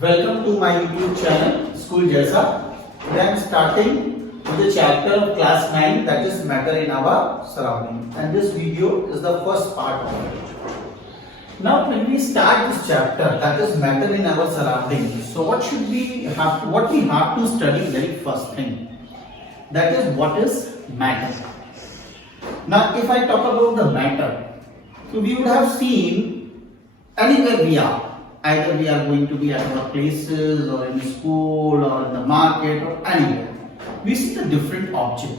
Welcome to my YouTube channel, School Jaisa. Today I am starting with the chapter of class 9, that is matter in our surrounding. And this video is the first part of it. Now when we start this chapter, that is matter in our surrounding, so what we have to study very first thing, that is what is matter. Now if I talk about the matter, so we would have seen anywhere we are. Either we are going to be at our places or in school or in the market or anywhere. We see the different object.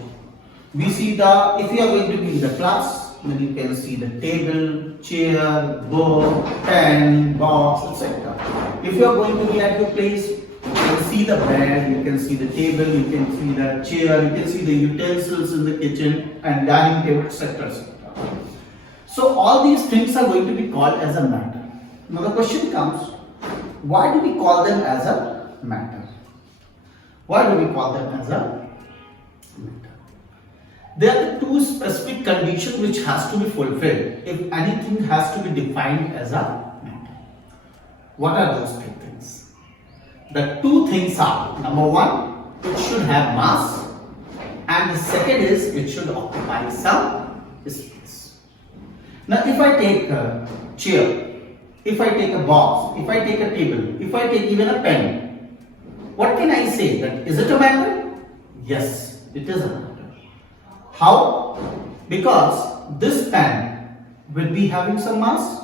We see if you are going to be in the class, then you can see the table, chair, book, pen, box, etc. If you are going to be at your place, you can see the bed, you can see the table, you can see the chair, you can see the utensils in the kitchen and dining table, etc. etc. So all these things are going to be called as a matter. Now the question comes, why do we call them as a matter? Why do we call them as a matter? There are the two specific conditions which has to be fulfilled if anything has to be defined as a matter. What are those two things? The two things are, number one, it should have mass, and the second is it should occupy some space. Now if I take a chair, if I take a box, if I take a table, if I take even a pen, what can I say? That is it a matter? Yes, it is a matter. How? Because this pen will be having some mass.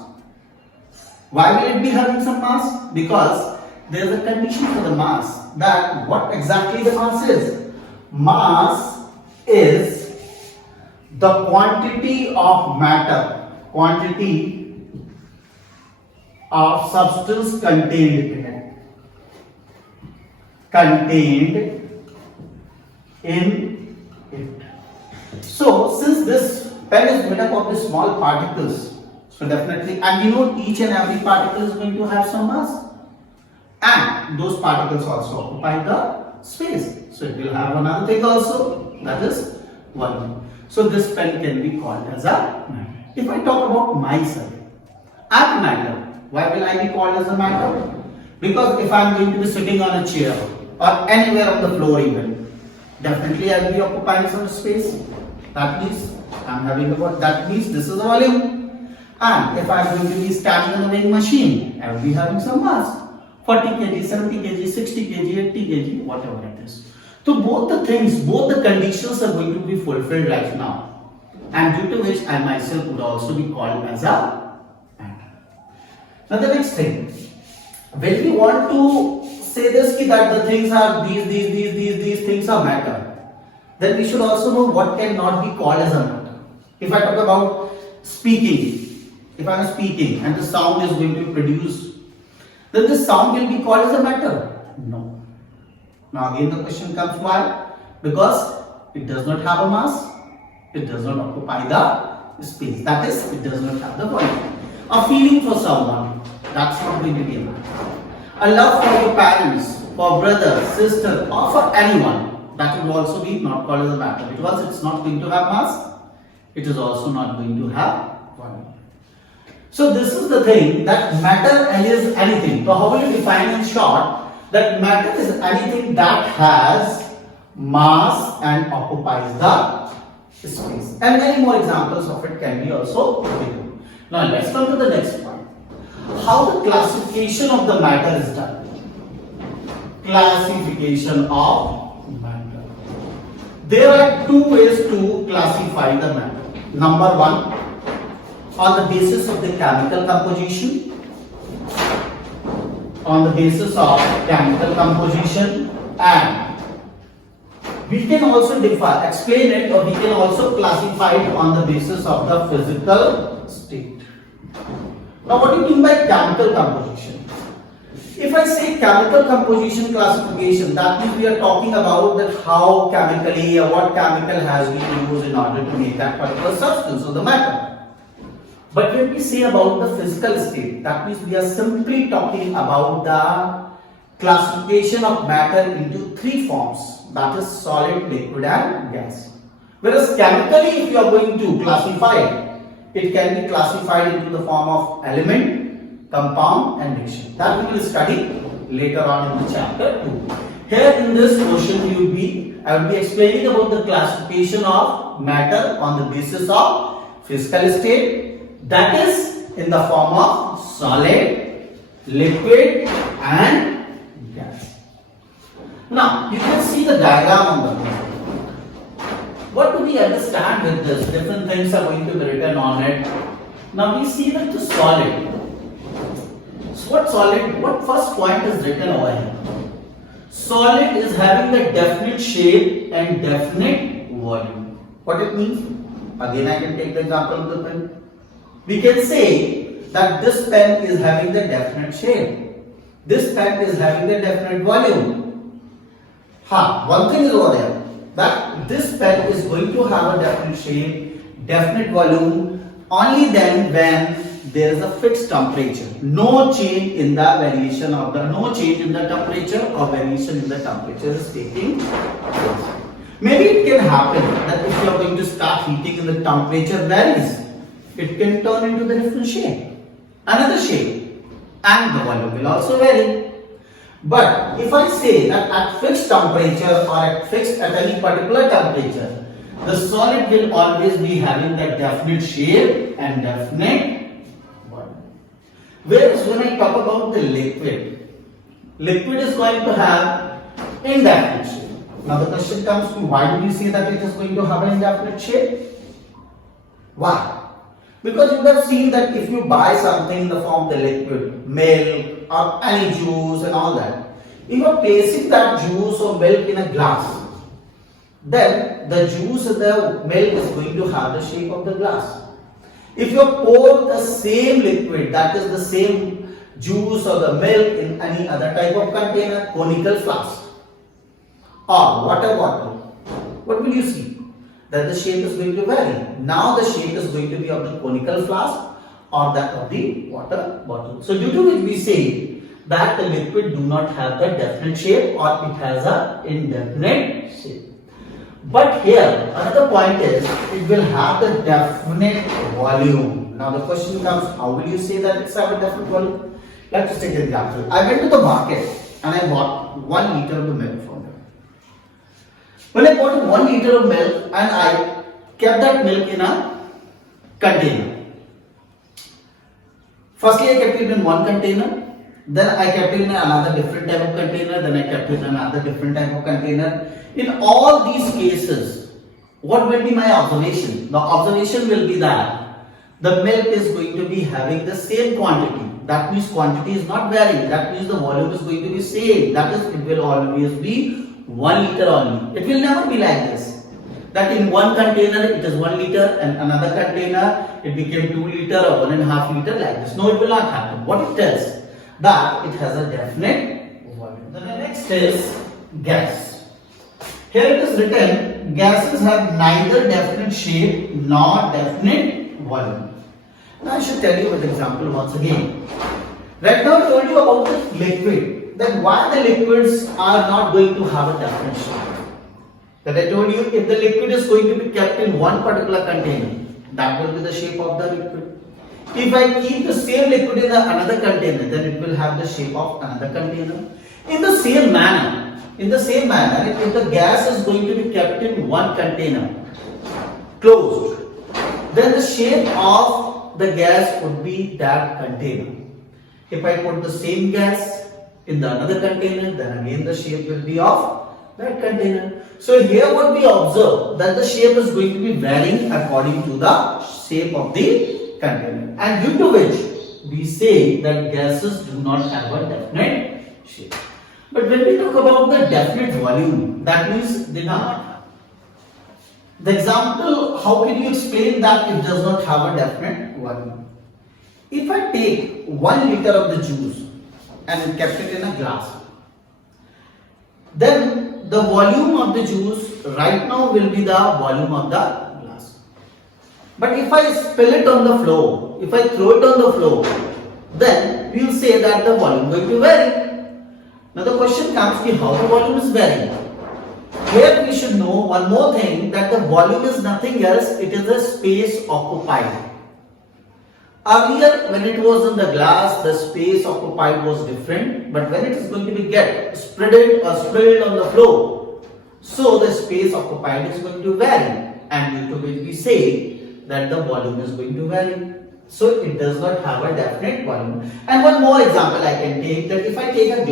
Why will it be having some mass? Because there is a condition for the mass, that what exactly the mass is. Mass is the quantity of matter, quantity of substance contained in it. So since this pen is made up of the small particles, so definitely, and we know each and every particle is going to have some mass, and those particles also occupy the space. So it will have another thing also, that is volume. So this pen can be called as a matter. If I talk about myself, I am matter. Why will I be called as a matter? Because if I am going to be sitting on a chair or anywhere on the floor even, definitely I will be occupying some space. That means I am having that means this is a volume. And if I am going to be standing on a weighing machine, I will be having some mass. 40 kg, 70 kg, 60 kg, 80 kg, whatever it is. So both the things, both the conditions are going to be fulfilled right now. And due to which I myself would also be called as a Now the next thing, when we want to say this that the things are these things are matter, then we should also know what cannot be called as a matter. If I talk about speaking, if I am speaking and the sound is going to be produced, then the sound will be called as a matter? No. Now again the question comes, why? Because it does not have a mass, it does not occupy the space, that is, it does not have the volume. A feeling for someone, that's not going to be a matter. A love for your parents, for brother, sister, or for anyone, that will also be not called as a matter, because it's not going to have mass, it is also not going to have volume. So this is the thing, that matter is anything. So how will you define in short that matter is anything that has mass and occupies the space. And many more examples of it can be also given. Now let's come to the next point. How the classification of the matter is done. Classification of matter. There are two ways to classify the matter. Number one, on the basis of the chemical composition. On the basis of chemical composition, and we can also explain it, or we can also classify it on the basis of the physical state. Now what do you mean by chemical composition? If I say chemical composition classification, that means we are talking about that how chemically or what chemical has been used in order to make that particular substance or the matter. But when we say about the physical state, that means we are simply talking about the classification of matter into three forms, that is solid, liquid and gas. Whereas chemically, if you are going to classify it can be classified into the form of element, compound and mixture. That we will study later on in the chapter 2. Here in this portion I will be explaining about the classification of matter on the basis of physical state, that is in the form of solid, liquid and gas. Now you can see the diagram on the board. What do we understand with this? Different things are going to be written on it. Now we see that the solid. So what solid? What first point is written over here? Solid is having the definite shape and definite volume. What it means? Again, I can take the example of the pen. We can say that this pen is having the definite shape. This pen is having the definite volume. One thing is over there, that this pen is going to have a definite shape, definite volume only then when there is a fixed temperature. No change in the variation of no change in the temperature or variation in the temperature is taking place. Maybe it can happen that if you are going to start heating and the temperature varies, it can turn into the different shape, another shape, and the volume will also vary. But if I say that at fixed temperature or at any particular temperature, the solid will always be having that definite shape and definite volume. Whereas when I talk about the liquid is going to have indefinite shape. Now the question comes to, why do we say that it is going to have an indefinite shape? Why? Because you have seen that if you buy something in the form of the liquid, milk or any juice and all that, if you are placing that juice or milk in a glass, then the juice and the milk is going to have the shape of the glass. If you pour the same liquid, that is the same juice or the milk in any other type of container, conical flask or water bottle, what will you see? That the shape is going to vary. Now the shape is going to be of the conical flask or that of the water bottle. So due to which we say that the liquid do not have the definite shape or it has a indefinite shape. But here another point is it will have the definite volume. Now the question comes, how will you say that it's have a definite volume? Let's take an example. I went to the market and I bought 1 liter of the milk from them. When I bought 1 liter of milk and I kept that milk in a container. Firstly I kept it in one container. Then I kept it in another different type of container. Then I kept it in another different type of container. In all these cases, what will be my observation? The observation will be that the milk is going to be having the same quantity. That means quantity is not varying. That means the volume is going to be same. That is, it will always be 1 liter only. It will never be like this. That in one container it is 1 liter and another container it became 2 liter or 1.5 liter like this. No, it will not happen. What it tells? That it has a definite volume. The next is gas. Here it is written, gases have neither definite shape nor definite volume. Now I should tell you with example once again. Right now I told you about the liquid. Then why the liquids are not going to have a definite shape? That I told you, if the liquid is going to be kept in one particular container, that will be the shape of the liquid. If I keep the same liquid in another container, then it will have the shape of another container. In the same manner, if the gas is going to be kept in one container, closed, then the shape of the gas would be that container. If I put the same gas in the another container, then again the shape will be of that container. So here what we observe, that the shape is going to be varying according to the shape of the container, and due to which we say that gases do not have a definite shape. But when we talk about the definite volume, that means they not. The example, how can you explain that it does not have a definite volume? If I take 1 liter of the juice and kept it in a glass, then the volume of the juice right now will be the volume of the glass. But if I spill it on the floor, if I throw it on the floor, then we will say that the volume is going to vary. Now the question comes to how the volume is varying. Here we should know one more thing, that the volume is nothing else, it is a space occupied. Earlier, when it was in the glass, the space occupied was different, but when it is going to be get spreaded or spilled on the floor, so the space occupied is going to vary, and due to which we say that the volume is going to vary. So it does not have a definite volume. And one more example I can take, that if I take a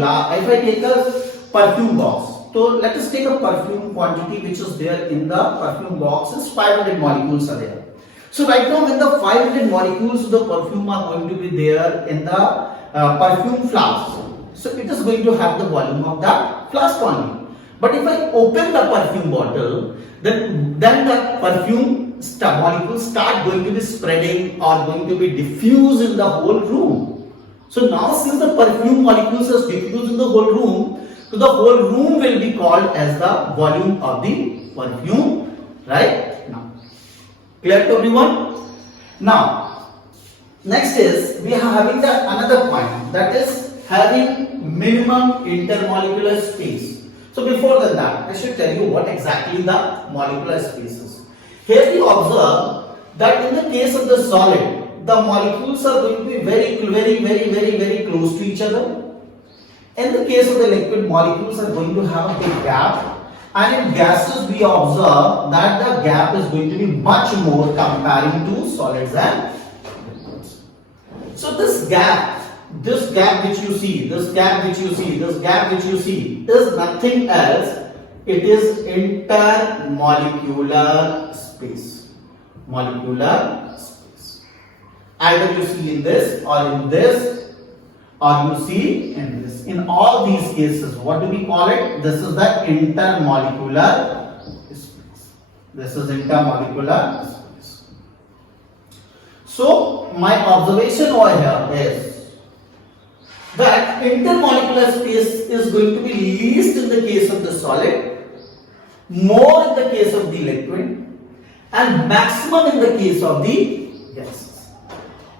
perfume box. So let us take a perfume quantity which is there in the perfume box is 500 molecules are there. So right now when the 500 molecules of the perfume are going to be there in the perfume flask, so it is going to have the volume of that flask only. But if I open the perfume bottle, then the perfume molecules start going to be spreading or going to be diffused in the whole room. So now since the perfume molecules are diffused in the whole room, so the whole room will be called as the volume of the perfume, right? Now, clear to everyone? Now, next is we are having another point, that is having minimum intermolecular space. So before that, I should tell you what exactly the molecular space is. Here we observe that in the case of the solid, the molecules are going to be very close to each other. In the case of the liquid, molecules are going to have a big gap, and in gases we observe that the gap is going to be much more comparing to solids and liquids. So this gap which you see, this gap which you see is nothing else. It is intermolecular space. Molecular space. Either you see in this or in this, or you see in this. In all these cases, what do we call it? This is the intermolecular space. This is intermolecular space. So my observation over here is that intermolecular space is going to be least in the case of the solid, more in the case of the liquid, and maximum in the case of the gases.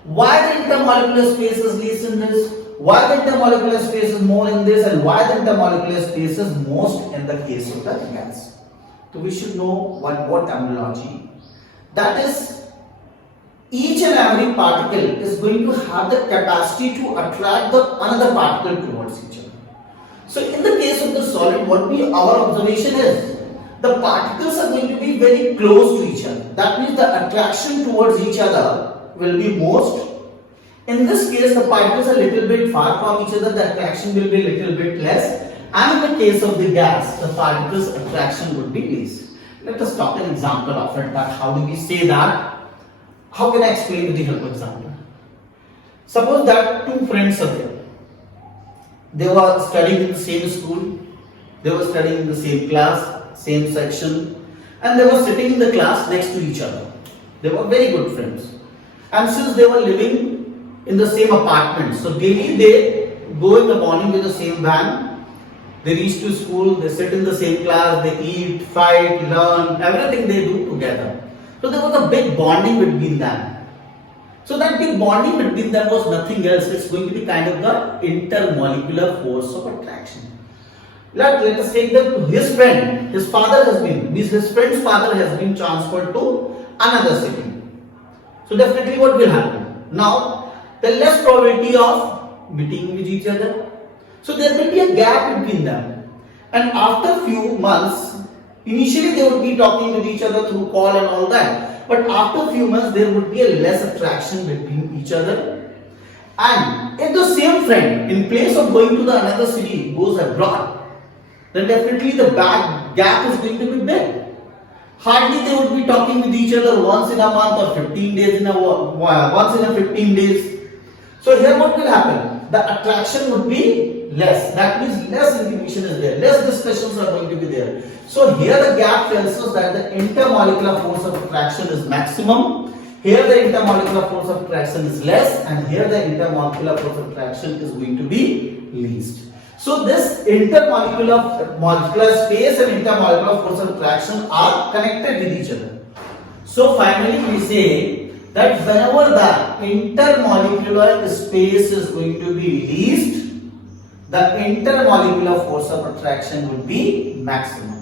Why the intermolecular space is least in this? Why the intermolecular space is more in this? And why the intermolecular space is most in the case of the gas? So we should know one more terminology. That is, each and every particle is going to have the capacity to attract another particle towards each other. So in the case of the solid, what our observation is, the particles are going to be very close to each other. That means the attraction towards each other will be most. In this case, the particles are a little bit far from each other, the attraction will be a little bit less. And in the case of the gas, the particles' attraction would be least. Let us talk an example of it. That how do we say that? How can I explain with the help of example? Suppose that two friends are there. They were studying in the same school, they were studying in the same class, same section, and they were sitting in the class next to each other. They were very good friends. And since they were living in the same apartment, so daily they go in the morning with the same van, they reach to school, they sit in the same class, they eat, fight, learn, everything they do together. So there was a big bonding between them. So that big bonding between them was nothing else. It's going to be kind of the intermolecular force of attraction. Let us take his friend, his friend's father has been transferred to another city. So definitely what will happen? Now, the less probability of meeting with each other. So there will be a gap between them. And after few months, initially they would be talking with each other through call and all that. But after a few months, there would be a less attraction between each other. And if the same friend, in place of going to the another city, goes abroad, then definitely the gap is going to be big. Hardly they would be talking with each other once in a month or 15 days once in a 15 days. So here what will happen? The attraction would be less. That means less inhibition is there, less discussions are going to be there. So here the gap tells us that the intermolecular force of attraction is maximum. Here the intermolecular force of attraction is less, and here the intermolecular force of attraction is going to be least. So this molecular space and intermolecular force of attraction are connected with each other. So finally we say that whenever the intermolecular space is going to be least, the intermolecular force of attraction will be maximum.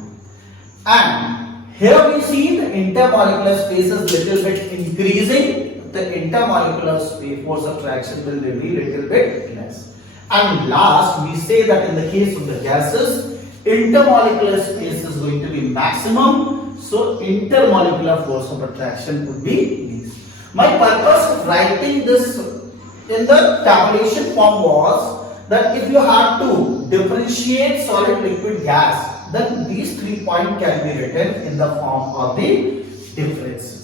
And here we see the intermolecular space is little bit increasing the intermolecular force of attraction will be little bit less. And last, we say that in the case of the gases, intermolecular space is going to be maximum, so intermolecular force of attraction would be least. My purpose of writing this in the tabulation form was that if you have to differentiate solid, liquid, gas, then these 3 points can be written in the form of the differences.